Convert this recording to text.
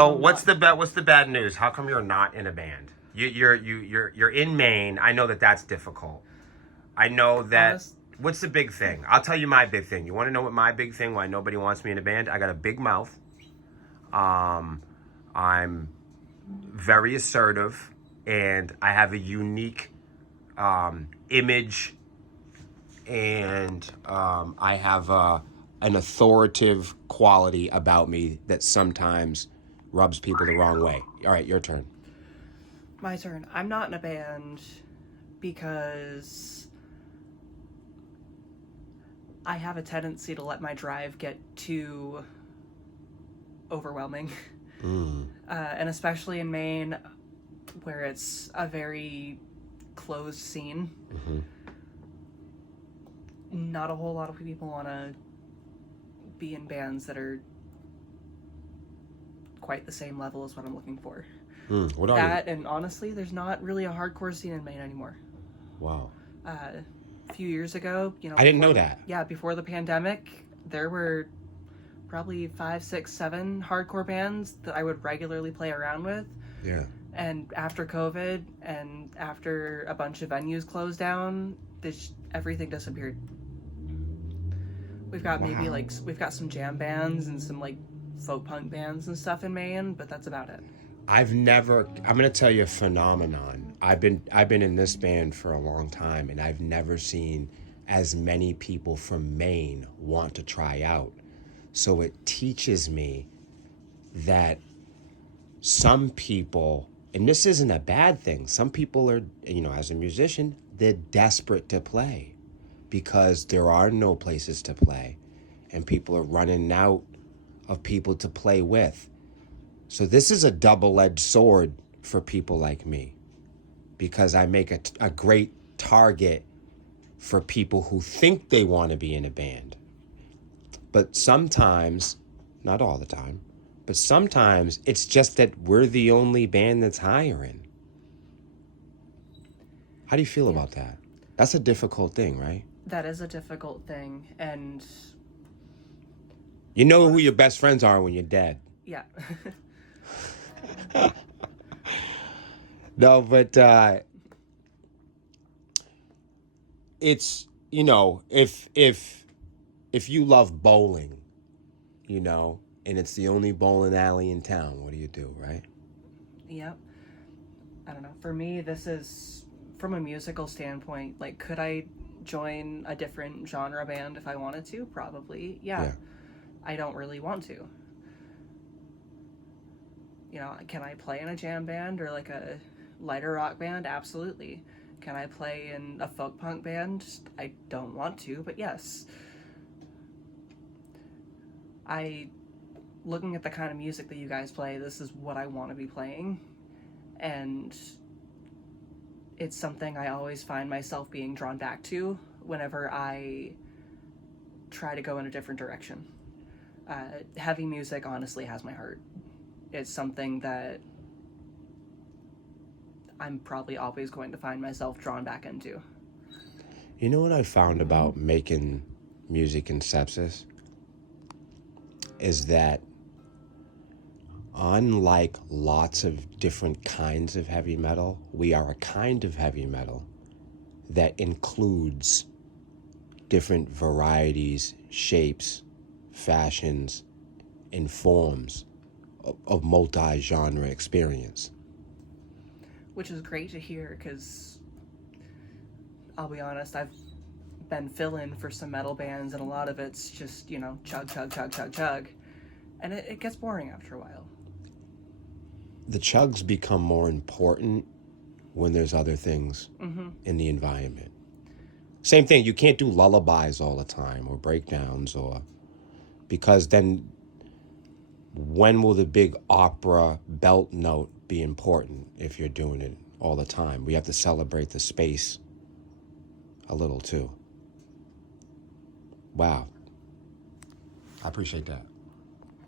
So what's the bad news? How come you're not in a band? You're in Maine. I know that that's difficult. I know that. Honest, What's the big thing? I'll tell you my big thing. You want to know what my big thing? Why nobody wants me in a band? I got a big mouth. I'm very assertive, and I have a unique image, and I have an authoritative quality about me that sometimes rubs people the wrong way. All right, your turn. my turn. I'm not in a band because I have a tendency to let my drive get too overwhelming. And especially in Maine, where it's a very closed scene. Not a whole lot of people want to be in bands that are quite the same level as what I'm looking for. What are That, and honestly, there's not really a hardcore scene in Maine anymore. you? Wow. A few years ago, I didn't know that. Yeah, before the pandemic, there were probably 5, 6, 7 hardcore bands that I would regularly play around with. Yeah. And after COVID and after a bunch of venues closed down, everything disappeared. We've got we've got some jam bands and some like folk punk bands and stuff in Maine, but that's about it. I'm gonna tell you a phenomenon. I've been in this band for a long time, and I've never seen as many people from Maine want to try out. So it teaches me that some people, and this isn't a bad thing, some people are, as a musician, they're desperate to play because there are no places to play, and people are running out of people to play with. So this is a double-edged sword for people like me, because I make a great target for people who think they want to be in a band. But sometimes, not all the time, but sometimes it's just that we're the only band that's hiring. How do you feel about that? That's a difficult thing, right? That is a difficult thing, and you know who your best friends are when you're dead. yeah. No, but it's, if you love bowling, and it's the only bowling alley in town, what do you do, right? Yep. I don't know. For me, this is, from a musical standpoint, like, could I join a different genre band if I wanted to? Probably. Yeah. I don't really want to. Can I play in a jam band or like a lighter rock band? Absolutely. Can I play in a folk punk band? I don't want to, but yes. Looking at the kind of music that you guys play, this is what I want to be playing. And it's something I always find myself being drawn back to whenever I try to go in a different direction. Heavy music honestly has my heart. It's something that I'm probably always going to find myself drawn back into. You know what I found about making music in Sepsiss? Is that unlike lots of different kinds of heavy metal, we are a kind of heavy metal that includes different varieties, shapes, fashions, and forms of multi-genre experience. Which is great to hear, because I'll be honest, I've been fill-in for some metal bands, and a lot of it's just, chug, chug, chug, chug, chug. And it gets boring after a while. The chugs become more important when there's other things in the environment. Same thing, you can't do lullabies all the time or breakdowns, because then when will the big opera belt note be important if you're doing it all the time? We have to celebrate the space a little too. Wow. I appreciate that.